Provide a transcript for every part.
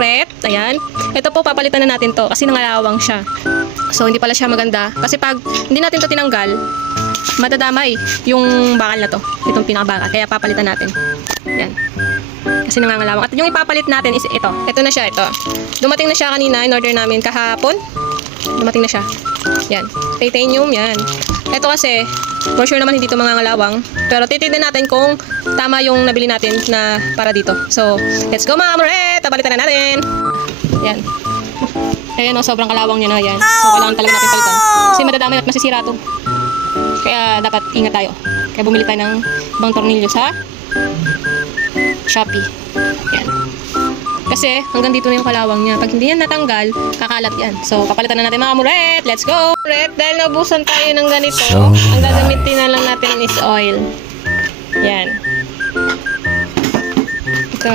sprocket. Ayan. Ito po, papalitan na natin to kasi nangalawang siya. So, hindi pala siya maganda. Kasi pag hindi natin to tinanggal, matadamay yung bakal na to. Itong pinakabakal. Kaya papalitan natin. Ayan. Kasi nangangalawang. At yung ipapalit natin is ito. Ito na siya, ito. Dumating na siya kanina. In order namin kahapon. Dumating na siya. Yan. Titanium, yan. Ito kasi, for sure naman hindi ito mangangalawang. Pero titignan natin kung tama yung nabili natin na para dito. So, let's go mga kamuret! Palitan na natin. Yan. Ayan o, sobrang kalawang niya na yan. So, kailangan talaga natin palitan. Kasi madadamay at masisira ito. Kaya dapat ingat tayo. Kaya bumili tayo ng ibang tornilyo sa Shopee. Yan. Kasi hanggang dito na yung kalawang niya. Pag hindi yan natanggal, kakalat yan. So, papalitan na natin mga kamuret. Let's go! Kamuret, dahil naubusan tayo ng ganito, ang gagamitin na lang natin is oil. Yan. Ito.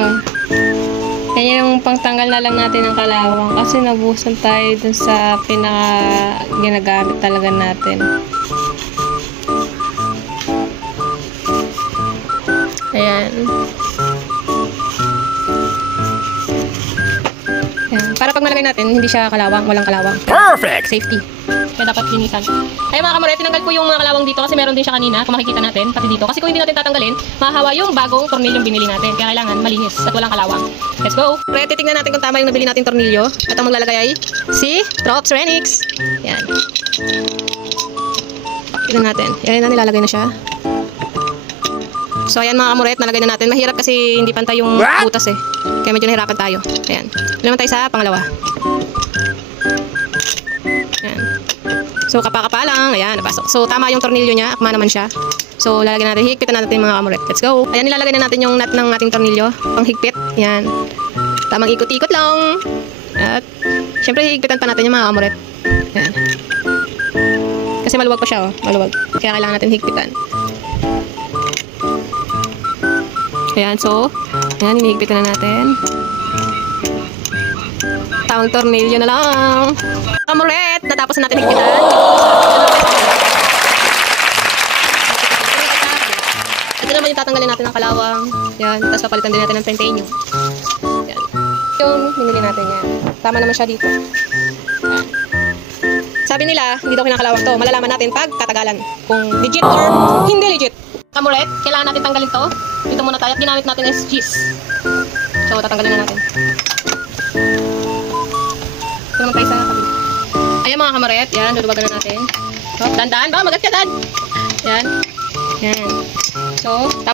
Yan yung pangtanggal na lang natin ng kalawang. Kasi naubusan tayo dun sa ginagamit talaga natin. Ayan. Para pag malagay natin, hindi siya kalawang, walang kalawang. Perfect! Safety. Kaya dapat linisan. Ay mga kamuret, tinanggal ko yung mga kalawang dito kasi meron din siya kanina, kung makikita natin, pati dito. Kasi kung hindi natin tatanggalin, mahahawa yung bagong tornilyong binili natin. Kaya kailangan malinis at walang kalawang. Let's go! Pre, titignan natin kung tama yung nabili natin tornilyo. At ang maglalagay ay si Trops Renix. Yan. Tignan natin. Yan na, nilalagay na siya. So ayan mga kamuret, nalagay na natin. Mahirap kasi hindi pantay yung butas eh. Kaya medyo nahirapan tayo. Ayan. Ito naman tayo sa pangalawa. Ayan. So kapa-kapa lang. Ayan, napasok. So tama yung tornilyo niya. Akma naman siya. So lalagyan natin. Higpitan natin mga kamuret. Let's go. Ayan, nilalagay na natin yung nut ng ating tornilyo. Pang higpit. Ayan. Tamang ikot-ikot lang. At syempre higpitan pa natin yung mga kamuret. Ayan. Kasi maluwag pa siya oh. Maluwag. Kaya kailangan natin higpitan. Ayan, so, ayan, hinihigpitan na natin. Tamang tornilyo na lang. Kamuret, natapos na natin higpitan. Ito naman yung tatanggalin natin ng kalawang. Yan, tapos papalitan din natin ng titanium. Yan. Yung binili natin yan. Tama naman siya dito. Yan. Sabi nila, hindi daw kinakalawang to. Malalaman natin pag katagalan. Kung legit or hindi legit. Kamuret, kailangan natin tanggalin to. Dito muna tayo. At ginamit natin is cheese. So, tatanggalin na natin. Ito naman tayo sa kabila. Ayan mga kamuret. Yan, luluwagan na natin. So, dandaan ba? Magat ka, dad. Yan. Yan. So, tapos